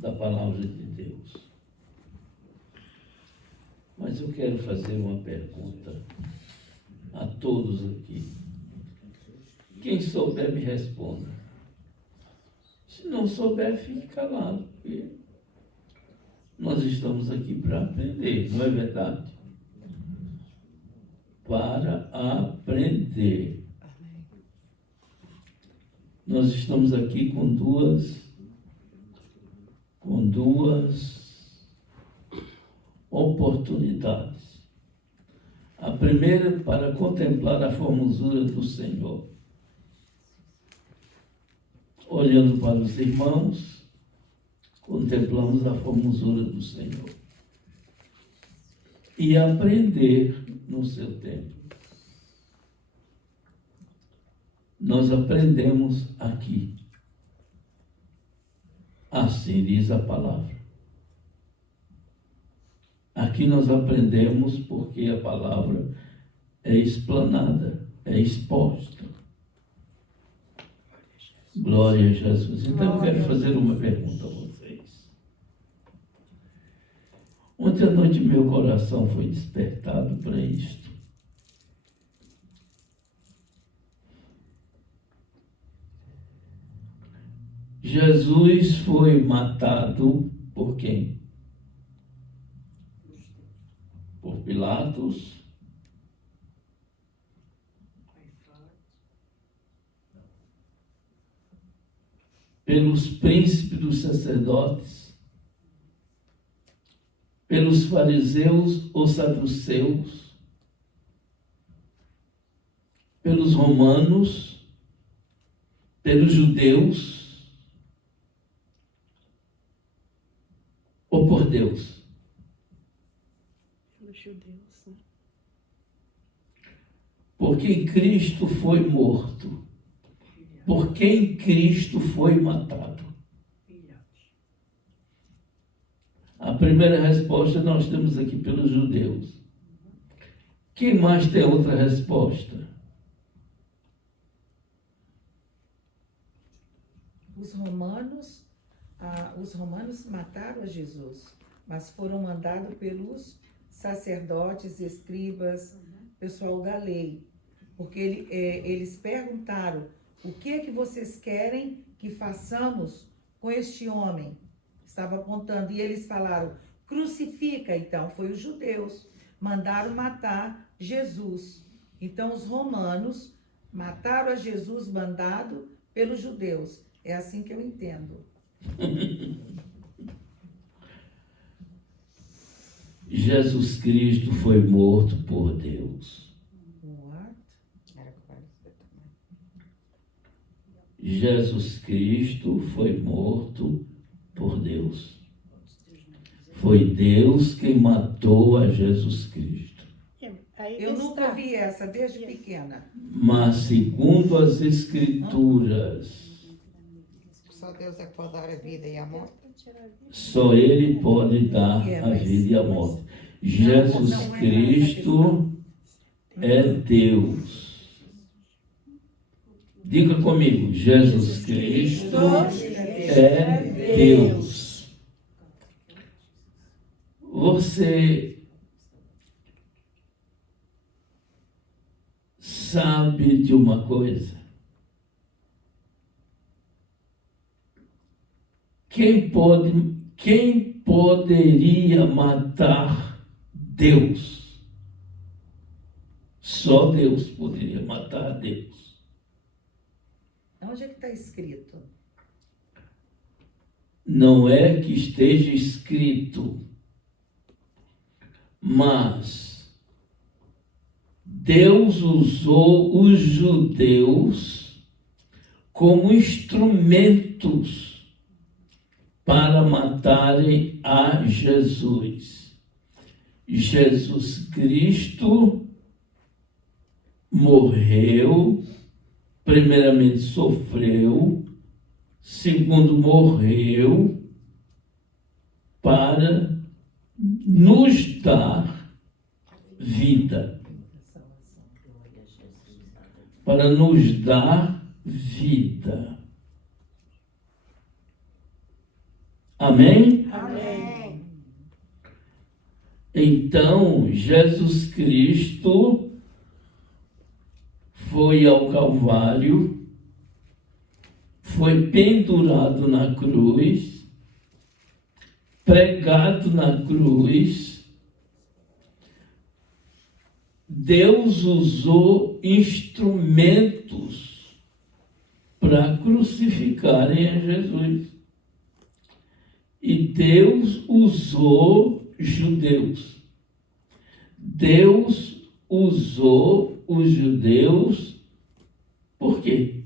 da palavra de Deus. Mas eu quero fazer uma pergunta a todos aqui. Quem souber, me responda. Se não souber, fique calado, porque nós estamos aqui para aprender, não é verdade? Para aprender. Nós estamos aqui com duas oportunidades. A primeira, para contemplar a formosura do Senhor. Olhando para os irmãos, contemplamos a formosura do Senhor. E aprender no seu tempo. Nós aprendemos aqui. Assim diz a palavra. Aqui nós aprendemos porque a palavra é explanada, é exposta. Glória a Jesus. Então eu quero fazer uma pergunta a vocês. Ontem à noite meu coração foi despertado para isto. Jesus foi matado por quem? Por Pilatos? Pelos príncipes dos sacerdotes? Pelos fariseus ou saduceus? Pelos romanos? Pelos judeus? Ou por Deus? Pelos judeus, né? Porque Cristo foi morto. Por quem Cristo foi matado? A primeira resposta nós temos aqui pelos judeus. Quem mais tem outra resposta? Os romanos mataram a Jesus, mas foram mandados pelos sacerdotes, escribas, pessoal da lei, porque eles perguntaram: o que é que vocês querem que façamos com este homem? Estava apontando, e eles falaram: crucifica. Então foi os judeus, mandaram matar Jesus. Então os romanos mataram a Jesus, mandado pelos judeus. É assim que eu entendo. Jesus Cristo foi morto por Deus. Jesus Cristo foi morto por Deus. Foi Deus quem matou a Jesus Cristo. Eu nunca vi essa desde pequena. Mas segundo as Escrituras, só Deus é que pode dar a vida e a morte. só Ele pode dar a vida e a morte. Jesus Cristo é Deus. Diga comigo, Jesus Cristo é Deus. Você sabe de uma coisa? Quem poderia matar Deus? Só Deus poderia matar Deus. Onde é que está escrito? Não é que esteja escrito, mas Deus usou os judeus como instrumentos para matarem a Jesus. Jesus Cristo morreu, primeiramente sofreu, segundo morreu, para nos dar vida. Para nos dar vida. Amém? Amém. Então, Jesus Cristo foi ao Calvário, foi pendurado na cruz, pregado na cruz. Deus usou instrumentos para crucificarem a Jesus. E Deus usou judeus. Deus usou os judeus, por quê?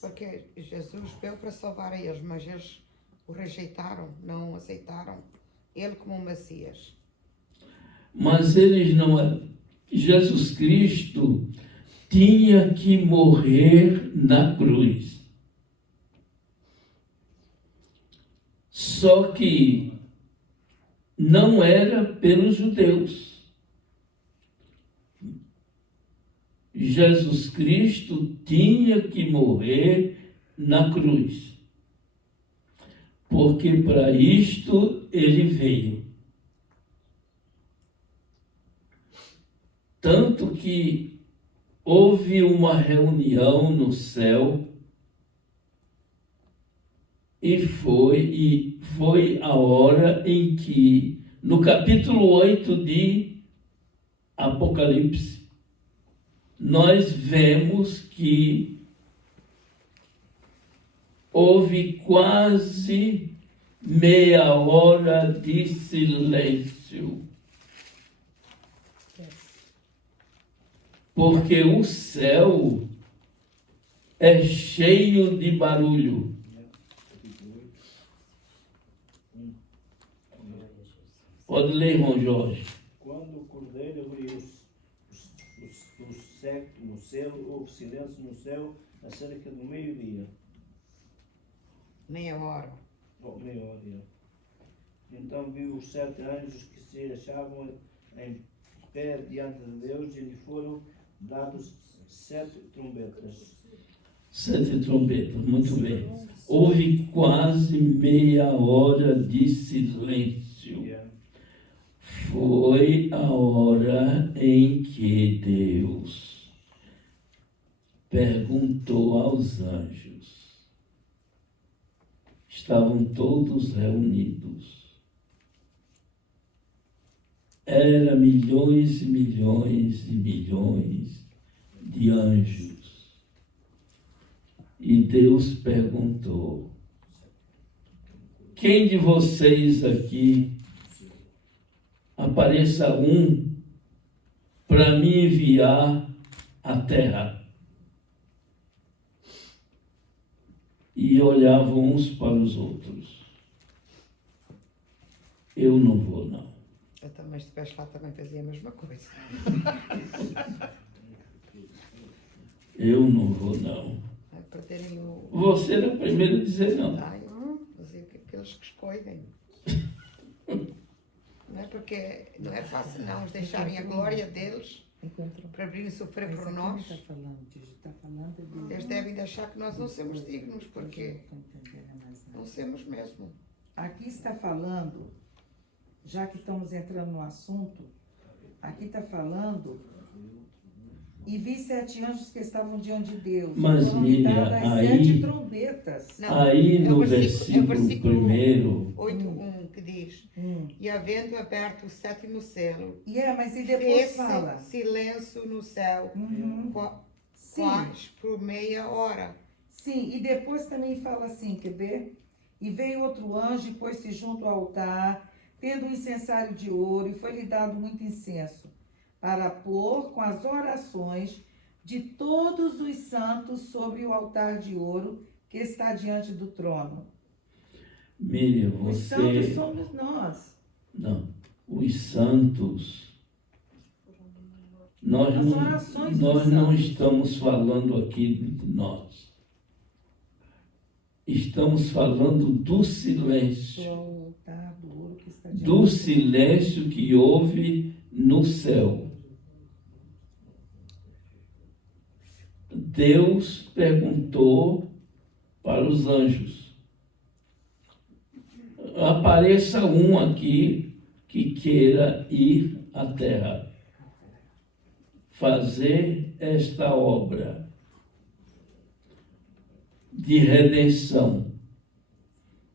Porque Jesus veio para salvar a eles, mas eles o rejeitaram, não aceitaram ele como Messias. Mas eles não. Jesus Cristo tinha que morrer na cruz. Só que não era pelos judeus. Jesus Cristo tinha que morrer na cruz. Porque para isto ele veio. Tanto que houve uma reunião no céu e foi a hora em que, no capítulo 8 de Apocalipse, nós vemos que houve quase meia hora de silêncio. Porque o céu é cheio de barulho. Pode ler, irmão Jorge. Quando o cordeiro abriu o selo, houve silêncio no céu acerca do meio-dia. Meia hora. Ou meia hora. Então viu os 7 anjos que se achavam em pé diante de Deus e lhe foram dados 7 trombetas. 7 trombetas, muito bem. Houve quase meia hora de silêncio. Foi a hora em que Deus perguntou aos anjos. Estavam todos reunidos. Era milhões e milhões e milhões de anjos. E Deus perguntou: quem de vocês aqui apareça para me enviar à terra? E olhavam uns para os outros. Eu não vou, não. Eu também, se estivesse lá, também fazia a mesma coisa. Eu não vou, não. É para terem o... Você era o primeiro a dizer não. Ai, fazer aqueles que escolhem. Não é porque não é fácil não, eles deixarem a glória deles Encontrou. para virem sofrer Mas por aqui nós. não está falando disso, está falando de... Eles devem de achar que nós não somos dignos, porque Não estou entendendo mais nada. não somos mesmo. Aqui está falando, já que estamos entrando no assunto, aqui está falando, e vi 7 anjos que estavam diante de Deus. Mas, foram-me Miriam, dadas aí- 7 trombetas. Não, Aí é o no versículo- versículo 1, 8:1 que diz: E havendo aberto o 7º selo, Mas e depois fez-se fala. silêncio no céu, Uhum. Sim, quase por meia hora. sim, e depois também fala assim, quer ver? E veio outro anjo e pôs-se junto ao altar, tendo um incensário de ouro, e foi-lhe dado muito incenso, para pôr com as orações de todos os santos sobre o altar de ouro que está diante do trono. Miriam, Os santos você... somos nós. Não, os santos... Nós As não, orações nós dos não santos. estamos falando aqui de nós. Estamos falando do silêncio. Do altar do ouro que está diante Do silêncio que houve no céu. Deus perguntou para os anjos. Apareça um aqui que queira ir à terra, fazer esta obra de redenção.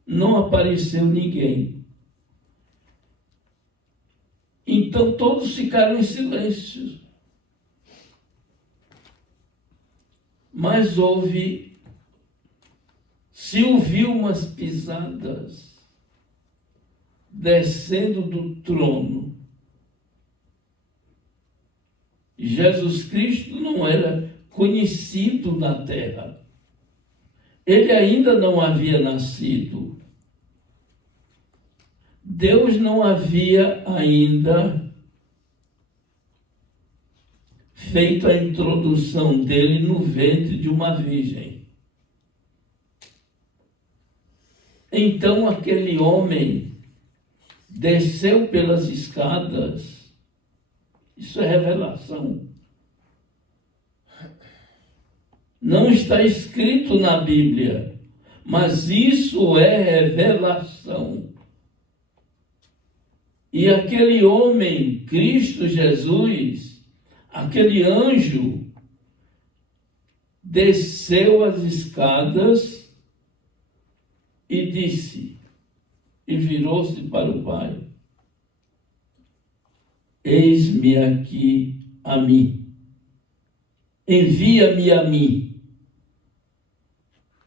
Não apareceu ninguém. Então todos ficaram em silêncio. Mas se ouviu umas pisadas descendo do trono. Jesus Cristo não era conhecido na terra. Ele ainda não havia nascido. Deus não havia ainda feito a introdução dele no ventre de uma virgem. Então aquele homem desceu pelas escadas. Isso é revelação. Não está escrito na Bíblia, mas isso é revelação. E aquele homem, Cristo Jesus, aquele anjo, desceu as escadas e disse, e virou-se para o Pai: eis-me aqui a mim, envia-me a mim,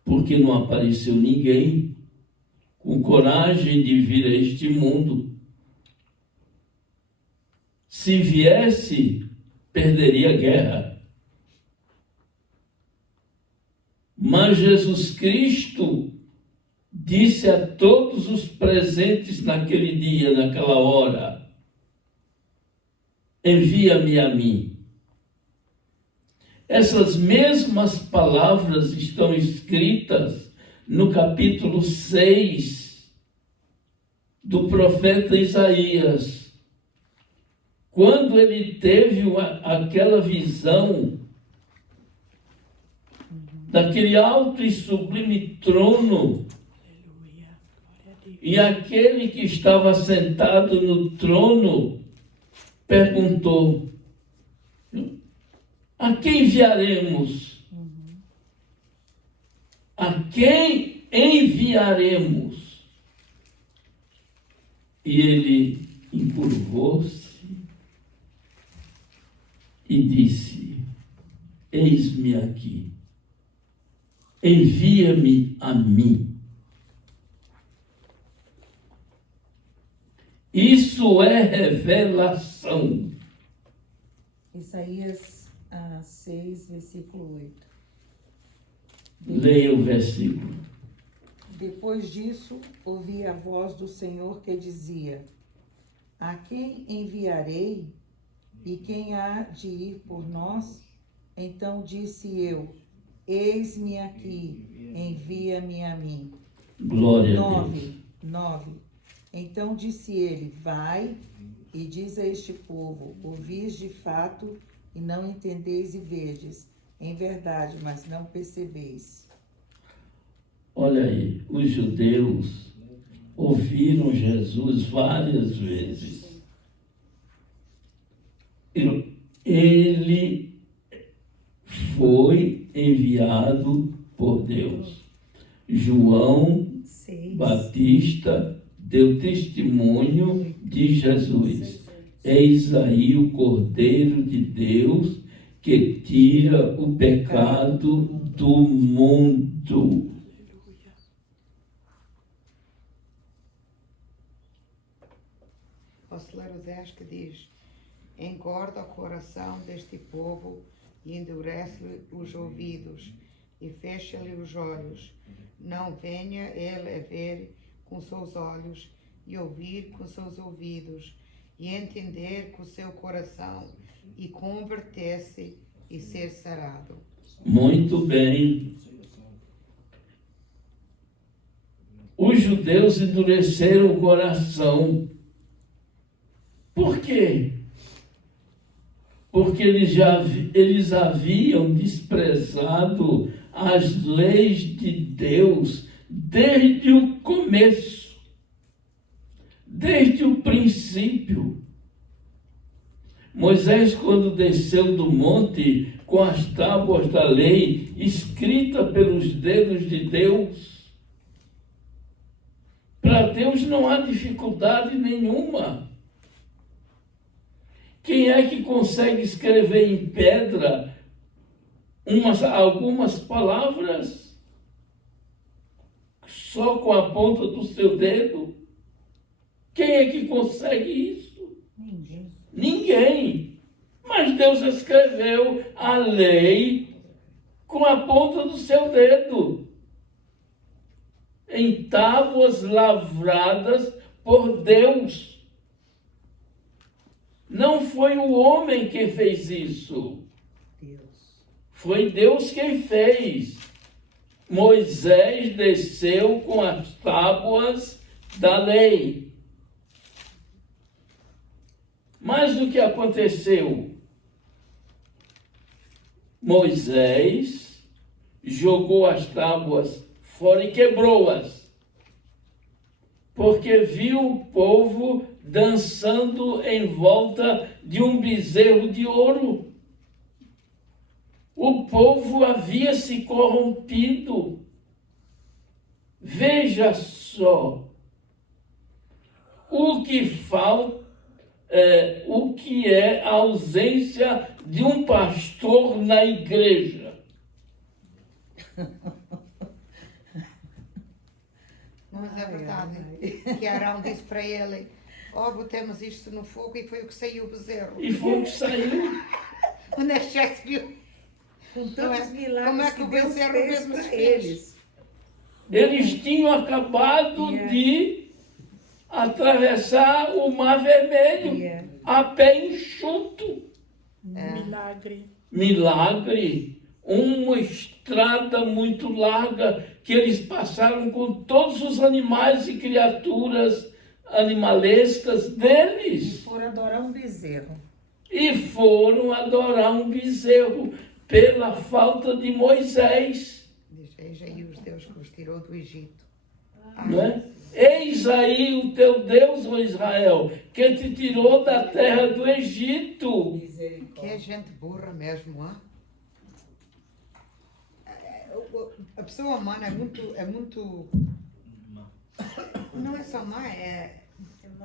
porque não apareceu ninguém com coragem de vir a este mundo. Se viesse, perderia a guerra. Mas Jesus Cristo disse a todos os presentes naquele dia, naquela hora: envia-me a mim. Essas mesmas palavras estão escritas no capítulo 6 do profeta Isaías. Quando ele teve aquela visão daquele alto e sublime trono, e aquele que estava sentado no trono perguntou: a quem enviaremos? A quem enviaremos? E ele encurvou-se e disse: eis-me aqui, envia-me a mim. Isso é revelação. Isaías 6, versículo 8. Leia o versículo. Depois disso, ouvi a voz do Senhor que dizia: a quem enviarei? E quem há de ir por nós? Então disse eu: eis-me aqui, envia-me a mim. Glória a Deus. 9. Então disse ele: vai e diz a este povo: ouvis de fato e não entendeis, e vedes em verdade, mas não percebeis. Olha aí, os judeus ouviram Jesus várias vezes. Ele foi enviado por Deus. João 6. Batista deu testemunho de Jesus. Eis aí o Cordeiro de Deus que tira o pecado do mundo. Posso ler o 10 que diz: engorda o coração deste povo e endurece-lhe os ouvidos e fecha-lhe os olhos. Não venha ele a ver com seus olhos e ouvir com seus ouvidos e entender com o seu coração e converter-se e ser sarado. Muito bem. Os judeus endureceram o coração. Por quê? Porque eles haviam desprezado as leis de Deus desde o começo, desde o princípio. Moisés, quando desceu do monte com as tábuas da lei, escrita pelos dedos de Deus, para Deus não há dificuldade nenhuma. Quem é que consegue escrever em pedra algumas palavras só com a ponta do seu dedo? Quem é que consegue isso? Ninguém. Ninguém. Mas Deus escreveu a lei com a ponta do seu dedo, em tábuas lavradas por Deus. Não foi o homem que fez isso. Deus. Foi Deus quem fez. Moisés desceu com as tábuas da lei. Mas o que aconteceu? Moisés jogou as tábuas fora e quebrou-as, porque viu o povo dançando em volta de um bezerro de ouro. O povo havia se corrompido. Veja só o que falta, o que é a ausência de um pastor na igreja. Mas é verdade que Arão disse para ele: ó, botemos isto no fogo, e foi o que saiu o bezerro. E foi o que saiu. Onde é que já se viu? Com tantos Como milagres é que o Deus bezerro fez mesmo para fez? eles. Eles tinham acabado de atravessar o Mar Vermelho a pé enxuto. Milagre. Uma estrada muito larga que eles passaram com todos os animais e criaturas animalescas E deles. foram adorar um bezerro. E foram adorar um bezerro pela falta de Moisés. Diz: eis aí os deuses que os tirou do Egito. Não é? Eis aí o teu Deus, ó Israel, que te tirou da terra do Egito. Que é gente burra mesmo, hã? A pessoa humana é muito. Não é só má, é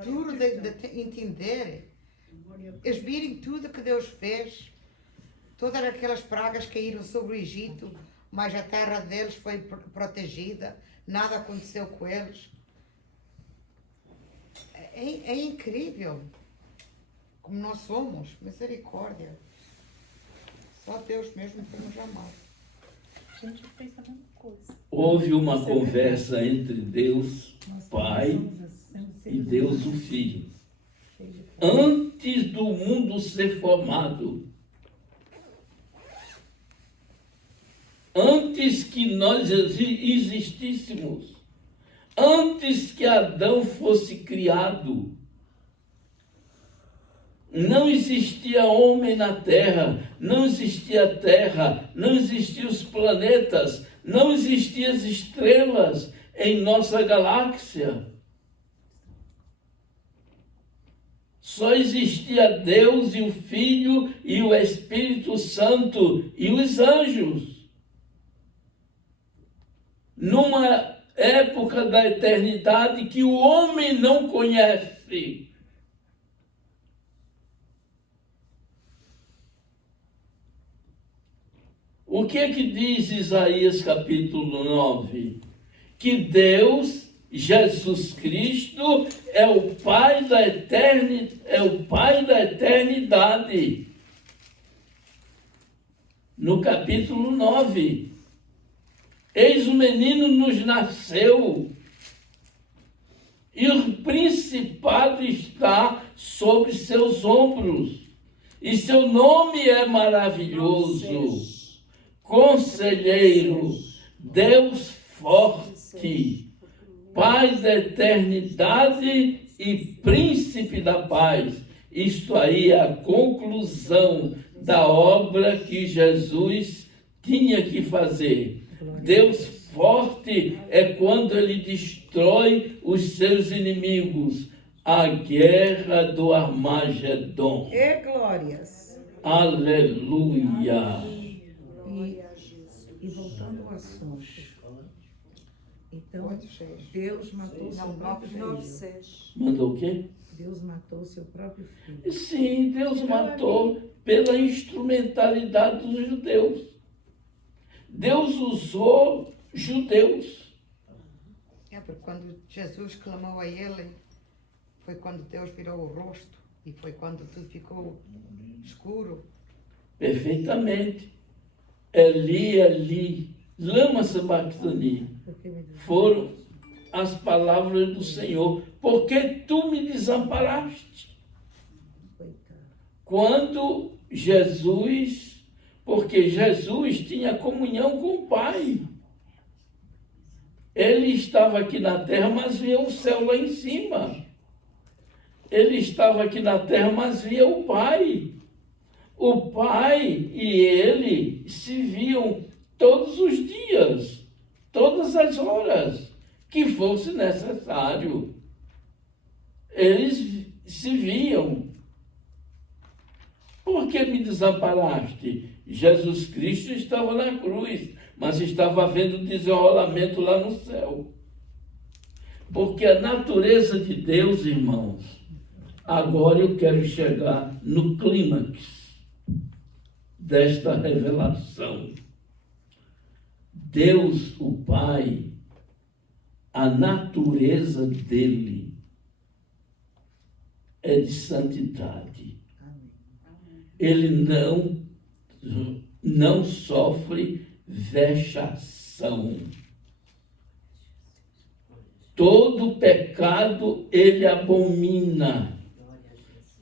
duro de entender. Eles virem tudo que Deus fez, todas aquelas pragas caíram sobre o Egito, mas a terra deles foi protegida, nada aconteceu com eles. É incrível como nós somos, misericórdia. Só Deus mesmo para nos amar. A gente fez a mesma coisa. Houve uma conversa entre Deus Pai e Deus o Filho. Antes do mundo ser formado, antes que nós existíssemos, antes que Adão fosse criado, não existia homem na terra, não existia terra, não existiam os planetas, não existiam as estrelas em nossa galáxia. Só existia Deus e o Filho e o Espírito Santo e os anjos. Numa época da eternidade que o homem não conhece. O que é que diz Isaías capítulo 9? Que Deus, Jesus Cristo, é o Pai da eternidade. No capítulo 9. Eis o menino nos nasceu, e o principado está sobre seus ombros, e seu nome é maravilhoso, Conselheiro, Deus forte, Pai da eternidade e Príncipe da paz. Isto aí é a conclusão da obra que Jesus tinha que fazer. Deus forte é quando ele destrói os seus inimigos. A guerra do Armagedon. E glórias. Aleluia. E voltando ao assunto. Então, 8:6. Deus matou seu próprio filho. 9:6. Mandou o quê? Deus matou seu próprio filho. Sim, Deus matou pela instrumentalidade dos judeus. Deus usou judeus. Porque quando Jesus clamou a ele, foi quando Deus virou o rosto e foi quando tudo ficou escuro. Perfeitamente. Eli, Eli, lama sabachthani. Foram as palavras do Senhor. Porque tu me desamparaste. Quando Jesus, porque Jesus tinha comunhão com o Pai. Ele estava aqui na terra, mas via o céu lá em cima. Ele estava aqui na terra, mas via o Pai. O Pai e ele se viam todos os dias, todas as horas que fosse necessário. Eles se viam. Por que me desamparaste? Jesus Cristo estava na cruz, mas estava havendo desenrolamento lá no céu. Porque a natureza de Deus, irmãos, agora eu quero chegar no clímax desta revelação. Deus, o Pai, a natureza dele é de santidade. Ele não sofre vexação. Todo pecado ele abomina.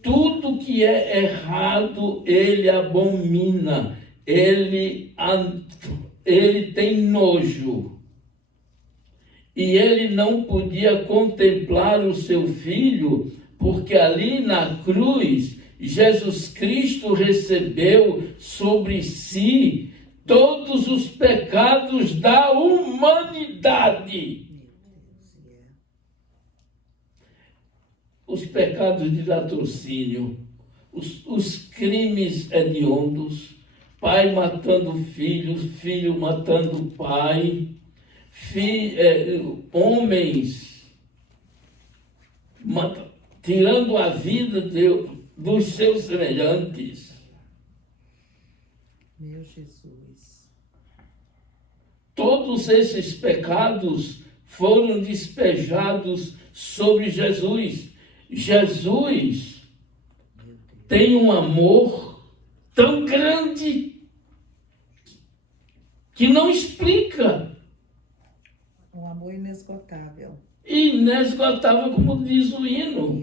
Tudo que é errado, ele abomina. Ele tem nojo. E ele não podia contemplar o seu filho, porque ali na cruz, Jesus Cristo recebeu sobre si todos os pecados da humanidade. Os pecados de latrocínio, os crimes hediondos, pai matando filho, filho matando pai, homens tirando a vida dos seus semelhantes. Meu Jesus. Todos esses pecados foram despejados sobre Jesus. Jesus tem um amor tão grande que não explica. Um amor inesgotável. Inesgotável, como diz o hino.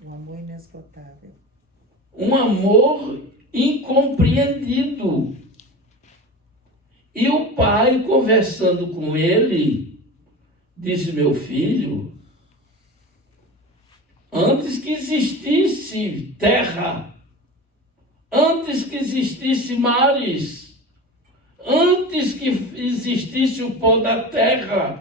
Um amor inesgotável. Um amor incompreendido. E o pai, conversando com ele, disse: meu filho, antes que existisse terra, antes que existisse mares, antes que existisse o pó da terra,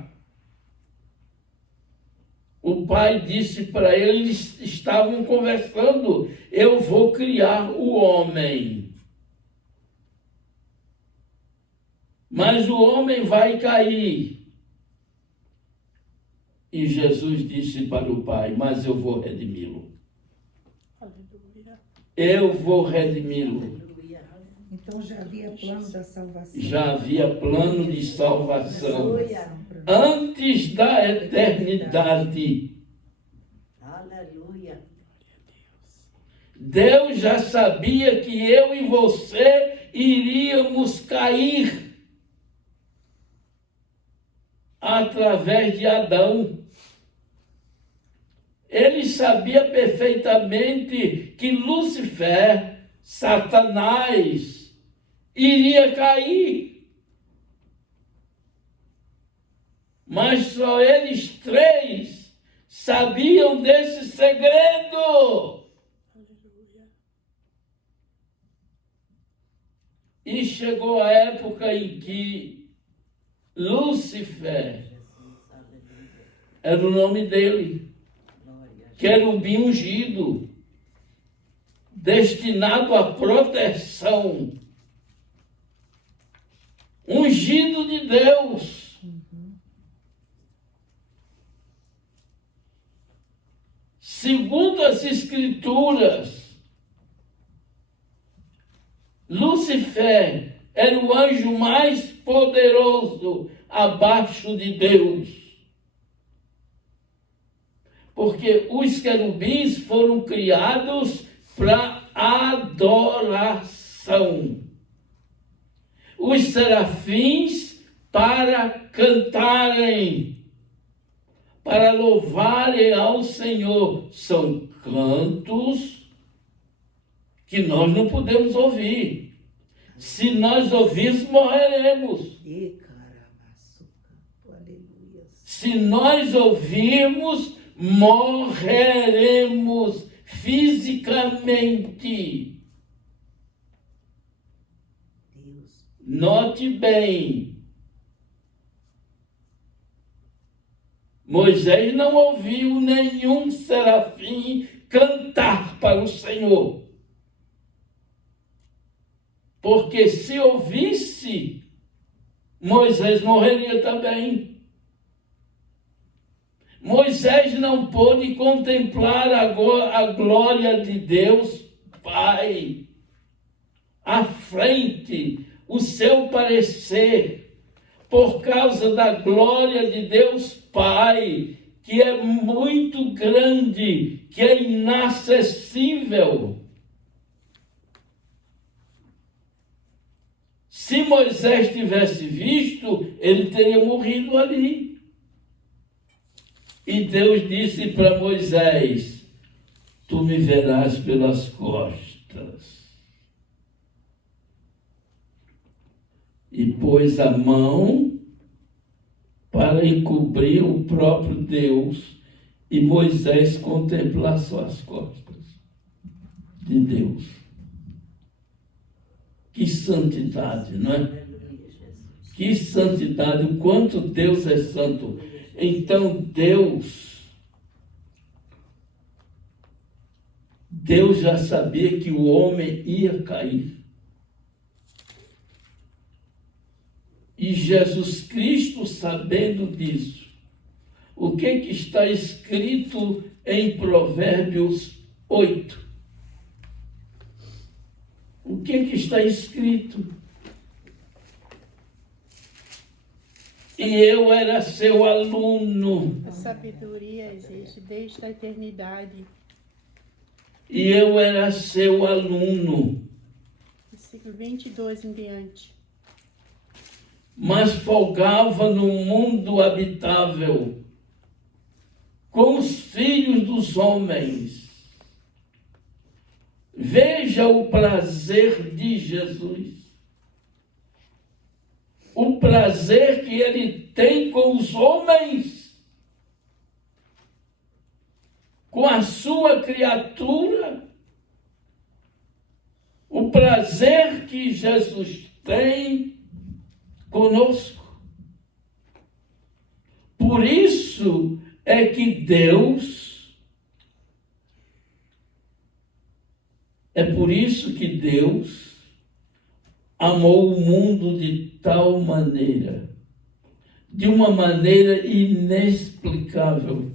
o pai disse para eles, estavam conversando: eu vou criar o homem. Mas o homem vai cair. E Jesus disse para o pai: mas eu vou redimi-lo. Eu vou redimi-lo. Então já havia plano da salvação. Já havia plano de salvação. Antes da eternidade. Aleluia. Deus já sabia que eu e você iríamos cair através de Adão. Ele sabia perfeitamente que Lúcifer, Satanás, iria cair. Mas só eles três sabiam desse segredo. E chegou a época em que Lúcifer era o nome dele. Querubim ungido, destinado à proteção. Ungido de Deus. Segundo as Escrituras, Lúcifer era o anjo mais poderoso abaixo de Deus. Porque os querubins foram criados para adoração. Os serafins para cantarem, para louvarem ao Senhor. São cantos que nós não podemos ouvir. Se nós ouvirmos, morreremos. Se nós ouvirmos, morreremos fisicamente. Note bem. Moisés não ouviu nenhum serafim cantar para o Senhor. Porque se ouvisse, Moisés morreria também. Moisés não pôde contemplar a glória de Deus Pai à frente, o seu parecer, por causa da glória de Deus Pai, que é muito grande, que é inacessível. Se Moisés tivesse visto, ele teria morrido ali. E Deus disse para Moisés: tu me verás pelas costas. E pôs a mão para encobrir o próprio Deus e Moisés contemplar suas costas de Deus. Que santidade, não é? Que santidade, o quanto Deus é santo. Então Deus já sabia que o homem ia cair. E Jesus Cristo, sabendo disso, o que está escrito em Provérbios 8? O que está escrito? E eu era seu aluno. A sabedoria existe desde a eternidade. E eu era seu aluno. Versículo 22 em diante. Mas folgava no mundo habitável com os filhos dos homens. Veja o prazer de Jesus. O prazer que ele tem com os homens, com a sua criatura, o prazer que Jesus tem conosco. Por isso é que Deus amou o mundo de tal maneira, de uma maneira inexplicável.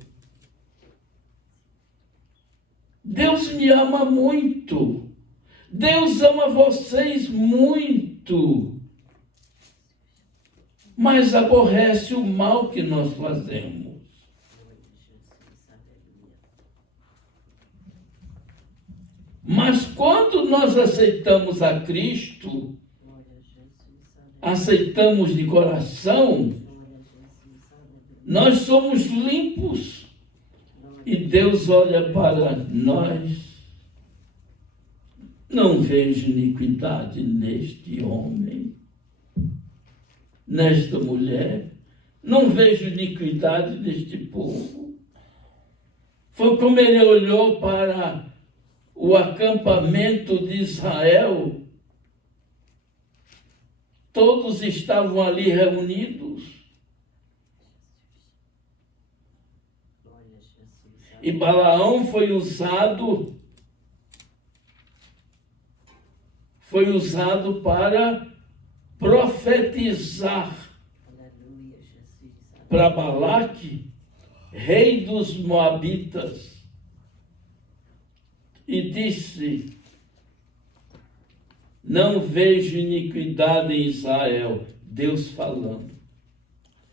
Deus me ama muito. Deus ama vocês muito. Mas aborrece o mal que nós fazemos. Mas quando nós aceitamos a Cristo, aceitamos de coração, nós somos limpos. E Deus olha para nós. Não vejo iniquidade neste homem, nesta mulher. Não vejo iniquidade neste povo. Foi como ele olhou para o acampamento de Israel. todos estavam ali reunidos. E Balaão foi usado para profetizar para Balaque, rei dos Moabitas, e disse: não vejo iniquidade em Israel. Deus falando.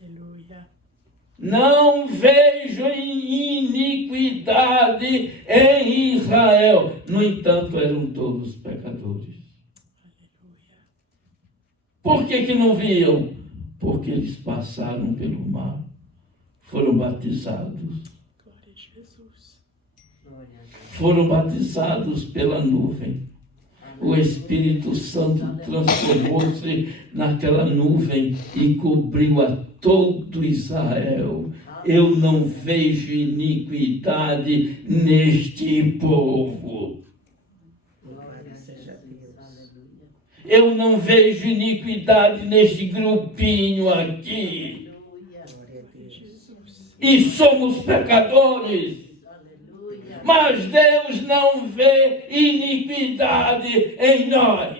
Aleluia. Não vejo iniquidade em Israel. No entanto, eram todos pecadores. Por que não viam? Porque eles passaram pelo mar, foram batizados. Glória a Jesus. Foram batizados pela nuvem. O Espírito Santo transformou-se naquela nuvem e cobriu a todo Israel. Eu não vejo iniquidade neste povo. Louvado seja Deus. Eu não vejo iniquidade neste grupinho aqui. Glória a Deus. E somos pecadores. Mas Deus não vê iniquidade em nós.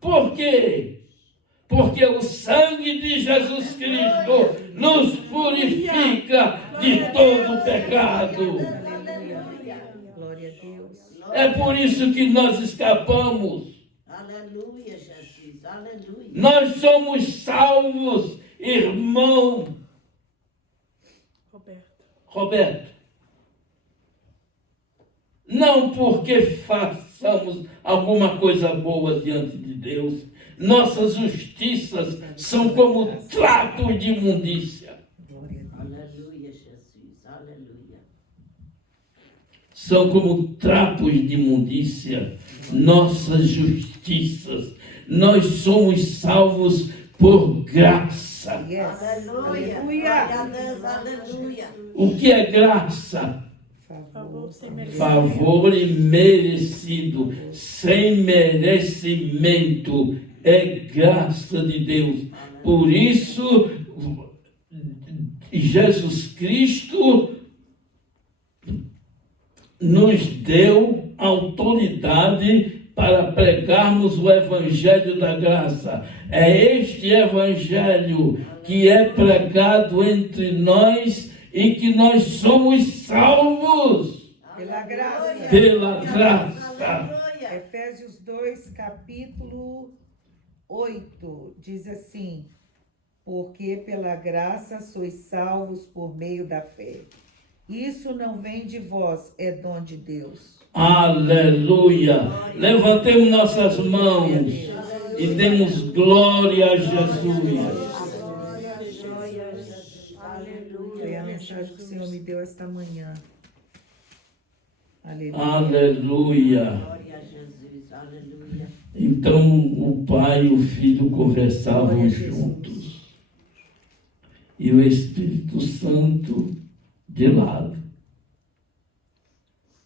Por quê? Porque o sangue de Jesus Cristo nos purifica de todo pecado. Aleluia. Glória a Deus. É por isso que nós escapamos. Aleluia, Jesus. Aleluia. Nós somos salvos, irmão Roberto. Não porque façamos alguma coisa boa diante de Deus. Nossas justiças são como trapo de imundícia. Glória a Deus. Aleluia, Jesus. Aleluia. São como trapos de imundícia. Nossas justiças. Nós somos salvos por graça. Yes. Aleluia. Aleluia. Glória a Deus. Aleluia. O que é graça? Favor. Favor imerecido, sem merecimento, é graça de Deus. Por isso, Jesus Cristo nos deu autoridade para pregarmos o Evangelho da graça. É este Evangelho que é pregado entre nós e que nós somos salvos Pela graça. pela graça. Aleluia. Efésios 2, capítulo 8, diz assim: porque pela graça sois salvos por meio da fé. Isso não vem de vós, é dom de Deus. Aleluia. Levantemos nossas mãos e demos glória a Jesus. Foi a mensagem que o Senhor me deu esta manhã. Aleluia. Aleluia. Glória a Jesus. Aleluia. Então o pai e o filho conversavam Glória a Jesus. juntos. E o Espírito Santo de lado,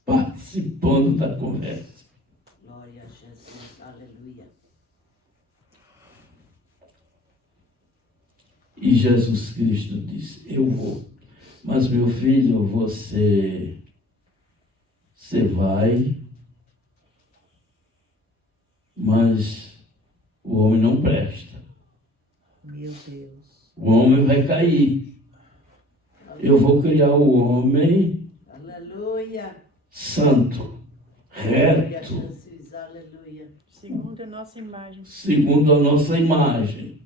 participando da conversa. Glória a Jesus. Aleluia. E Jesus Cristo disse: eu vou. Mas meu filho, você vai, mas o homem não presta. Meu Deus. O homem vai cair. Eu vou criar o homem Aleluia. santo, Glória a reto, Jesus. Aleluia. Segundo a nossa imagem. segundo a nossa imagem.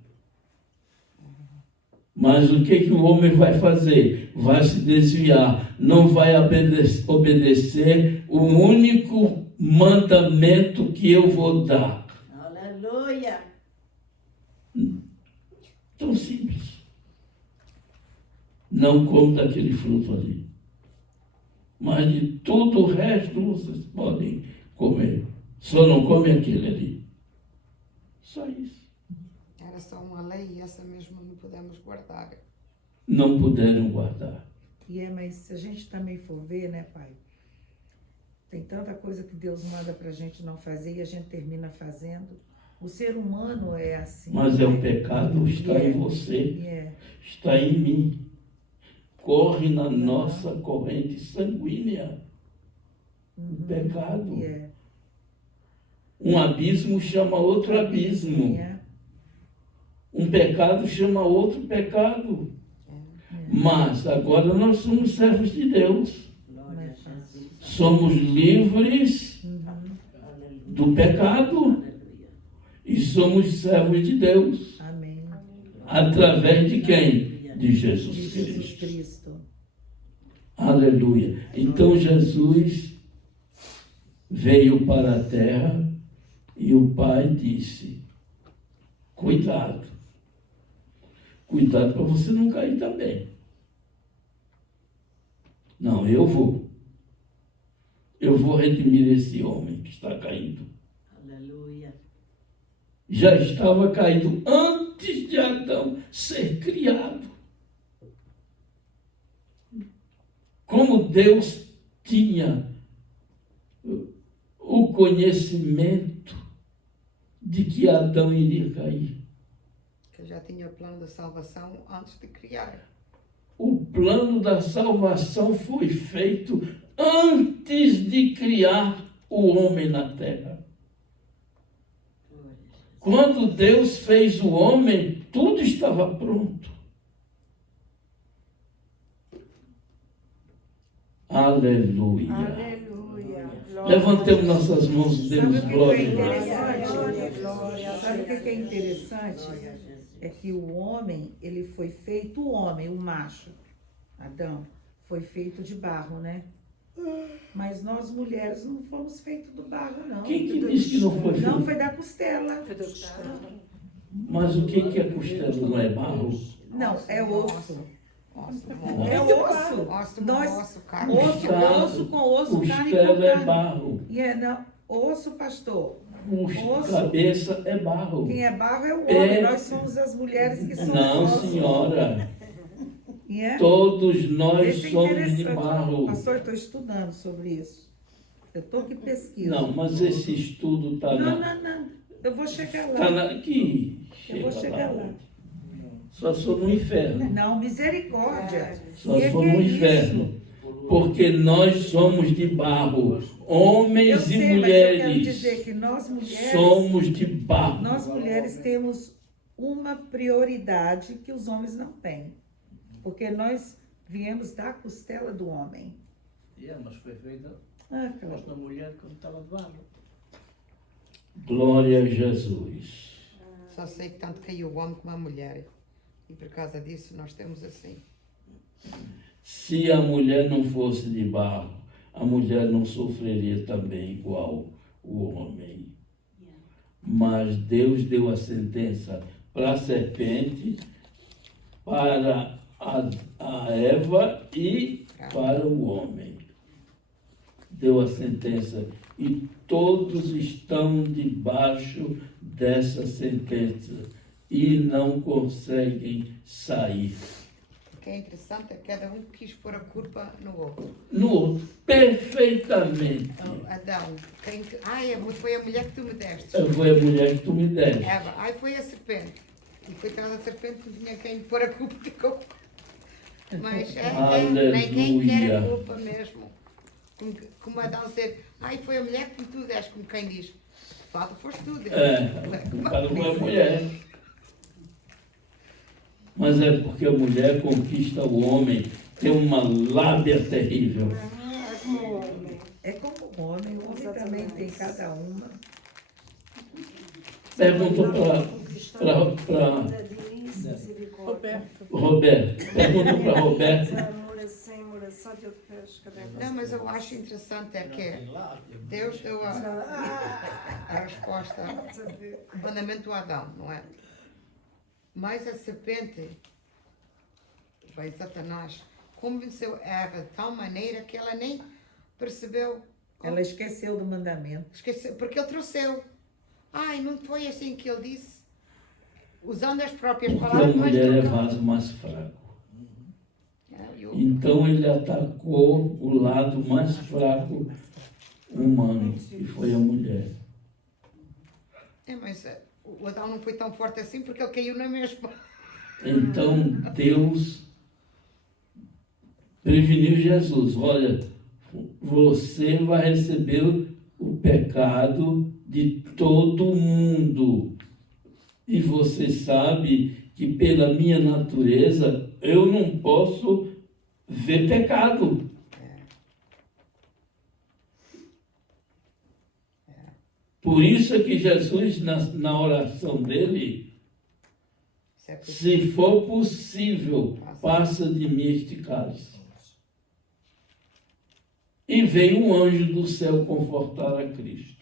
Mas o que o homem vai fazer? Vai se desviar, não vai obedecer o único mandamento que eu vou dar. Aleluia. Tão simples. Não come daquele fruto ali. Mas de tudo o resto vocês podem comer. Só não come aquele ali. Só isso. Era só uma lei e essa mesmo não podemos guardar. Não puderam guardar. Mas se a gente também for ver, né, Pai? Tem tanta coisa que Deus manda pra gente não fazer e a gente termina fazendo. O ser humano é assim. Mas é o pecado está em você, É. está em mim. Corre na nossa corrente sanguínea. O pecado. É. Um abismo chama outro abismo. É. Um pecado chama outro pecado. Mas agora nós somos servos de Deus. Glória a Jesus. Somos livres do pecado Aleluia. e somos servos de Deus. Amém. Através de quem? De Jesus De Jesus Cristo. Cristo. Aleluia. Então Jesus veio para a terra e o Pai disse: cuidado. Cuidado para você não cair também. Não, eu vou. Eu vou redimir esse homem que está caído. Aleluia. Já estava caído antes de Adão ser criado. Como Deus tinha o conhecimento de que Adão iria cair. Que já tinha o plano da salvação antes de criar. O plano da salvação foi feito antes de criar o homem na terra. Quando Deus fez o homem, tudo estava pronto. Aleluia. Aleluia. Levantemos nossas mãos e Sabe demos o que glória é a Deus. interessante? Sabe o que é interessante? É que o homem, ele foi feito, o homem, o macho, Adão, foi feito de barro, né? Mas nós mulheres não fomos feitos do barro, não. Quem que disse que não foi Não, feito? foi da costela. Mas o que é costela? Não é barro? Não, é osso. Osso, É osso. osso, Nós- osso, carne. Osso com osso, carne com Costela é carne. barro. E é, não, osso, pastor. Osso. Cabeça é barro. Quem é barro é o É. homem. Nós somos as mulheres que somos Não, osso. senhora. E é? Todos nós Esse é somos de interessante. barro. Pastor, eu estou estudando sobre isso. Eu estou que pesquiso. Não, mas esse estudo está Não, na... não, não. Eu vou chegar lá. Tá na... Aqui. Eu vou chegar lá. Só sou no inferno. Não, misericórdia. Só E sou que é no isso? inferno. Porque nós somos de barro. Eu Homens sei, e mas eu quero mulheres dizer que nós mulheres, somos de barro. nós mulheres temos uma prioridade que os homens não têm. Porque nós viemos da costela do homem. Mas foi feita Ah, claro. uma mulher quando estava de barro. Glória a Jesus. Só sei que tanto caiu o homem como a mulher. E por causa disso nós temos assim. Se a mulher não fosse de barro, a mulher não sofreria também igual o homem. Mas Deus deu a sentença para a serpente, para a Eva e para o homem. Deu a sentença e todos estão debaixo dessa sentença e não conseguem sair. O que é interessante é que cada um quis pôr a culpa no outro. No outro, perfeitamente. Então, Adão, foi a mulher que tu me deste. Foi a mulher que tu me deste. Eva, foi a serpente. E coitada da serpente não tinha quem pôr a culpa de culpa. Mas ninguém quer a culpa mesmo. Como Adão dizer, foi a mulher que tu deste, como quem diz. Falta foste tu, Deus. Para foi a mulher. Mas é porque a mulher conquista o homem, tem uma lábia terrível. É como o homem também tem cada uma. Pergunta para Roberto. Pergunta para Roberto. Não, mas eu acho interessante é que Deus deu a resposta, o mandamento a Adão, não é? Mas a serpente, foi Satanás, convenceu Eva de tal maneira que ela nem percebeu. Ela esqueceu do mandamento. Esqueceu, porque ele trouxeu. Não foi assim que ele disse. Usando as próprias Porque a palavras, mas mulher é não. vaso mais fraco. Então ele atacou o lado mais fraco humano, que foi a mulher. Mas o Adão não foi tão forte assim porque ele caiu na mesma. Então Deus preveniu Jesus: olha, você vai receber o pecado de todo mundo. E você sabe que pela minha natureza eu não posso ver pecado. Por isso é que Jesus, na oração dele, se for possível, passa de mim este cálice. E veio um anjo do céu confortar a Cristo.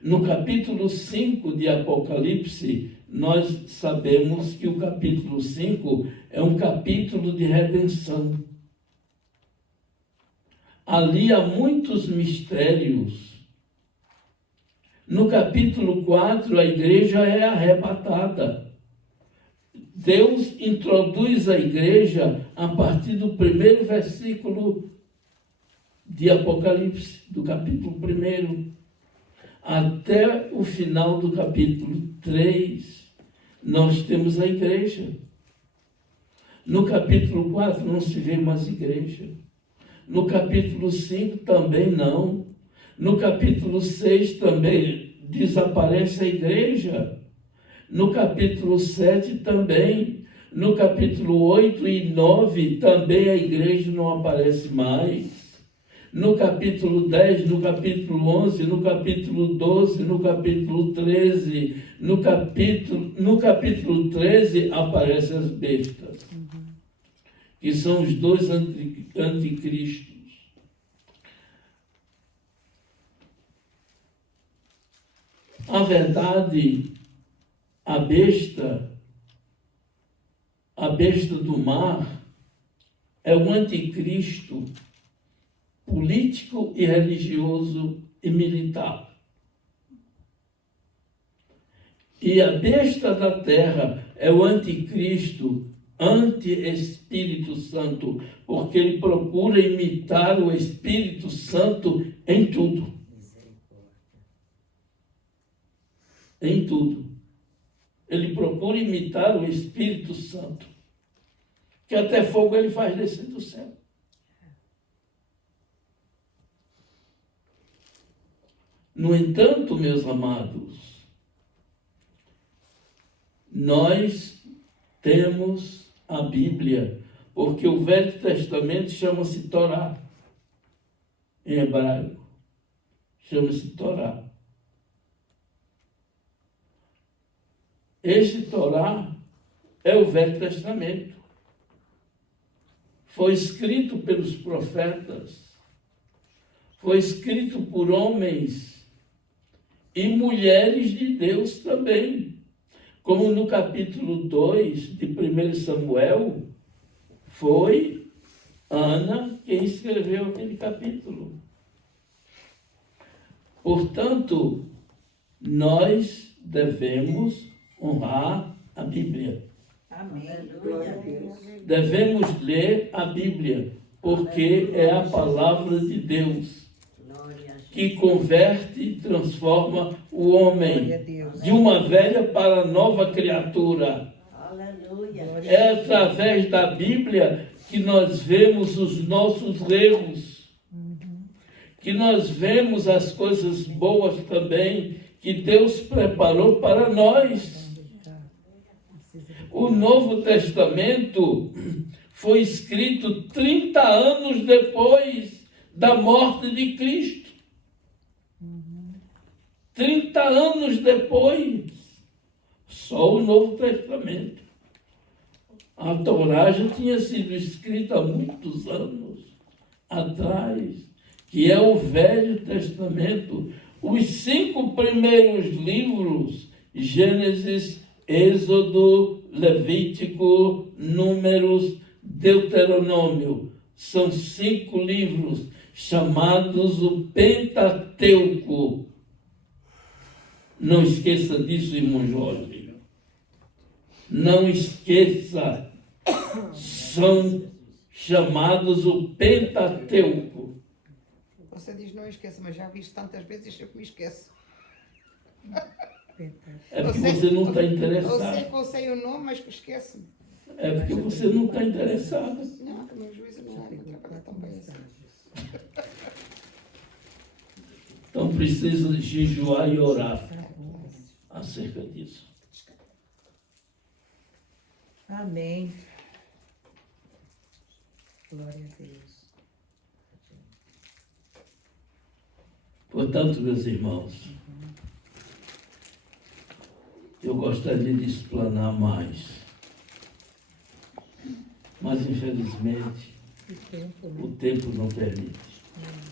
No capítulo 5 de Apocalipse, nós sabemos que o capítulo 5 é um capítulo de redenção. Ali há muitos mistérios. No capítulo 4, a igreja é arrebatada. Deus introduz a igreja a partir do primeiro versículo de Apocalipse, do capítulo 1, até o final do capítulo 3, nós temos a igreja. No capítulo 4 não se vê mais igreja. No capítulo 5 também não. No capítulo 6 também desaparece a igreja. No capítulo 7 também. No capítulo 8 e 9 também a igreja não aparece mais. No capítulo 10, no capítulo 11, no capítulo 12, no capítulo 13, no capítulo 13 aparecem as bestas, que são os dois anticristos. A verdade, a besta do mar é o anticristo político e religioso e militar. E a besta da terra é o anticristo, anti-Espírito Santo, porque ele procura imitar o Espírito Santo em tudo. Em tudo. Ele procura imitar o Espírito Santo, que até fogo ele faz descer do céu. No entanto, meus amados, nós temos a Bíblia, porque o Velho Testamento chama-se Torá, em hebraico, chama-se Torá. Este Torá é o Velho Testamento. Foi escrito pelos profetas, foi escrito por homens e mulheres de Deus também. Como no capítulo 2 de 1 Samuel, foi Ana quem escreveu aquele capítulo. Portanto, nós devemos honrar a Bíblia. Amém. Glória a Deus. Devemos ler a Bíblia, porque é a palavra de Deus que converte e transforma o homem de uma velha para nova criatura. Aleluia. É através da Bíblia que nós vemos os nossos erros, que nós vemos as coisas boas também que Deus preparou para nós. O Novo Testamento foi escrito 30 anos depois da morte de Cristo. 30 anos depois, só o Novo Testamento. A Torá já tinha sido escrita há muitos anos atrás, que é o Velho Testamento. Os 5 primeiros livros, Gênesis, Êxodo, Levítico, Números, Deuteronômio, são 5 livros chamados o Pentateuco. Não esqueça disso, irmão Jorge. Não esqueça. São chamados o Pentateuco. Você diz não esqueça, mas já vi isso tantas vezes e eu me esqueço. Verdade. É porque você não está Eu sei interessado. que eu sei o nome, mas que esqueço-me. É porque você não está interessado. Não, o meu juízo não é, não trabalha tão bem assim. Então precisa jejuar e orar Tá bom. acerca disso. Amém. Glória a Deus. Portanto, meus irmãos, eu gostaria de explanar mais. Mas, infelizmente, Que tempo, né? o tempo não permite.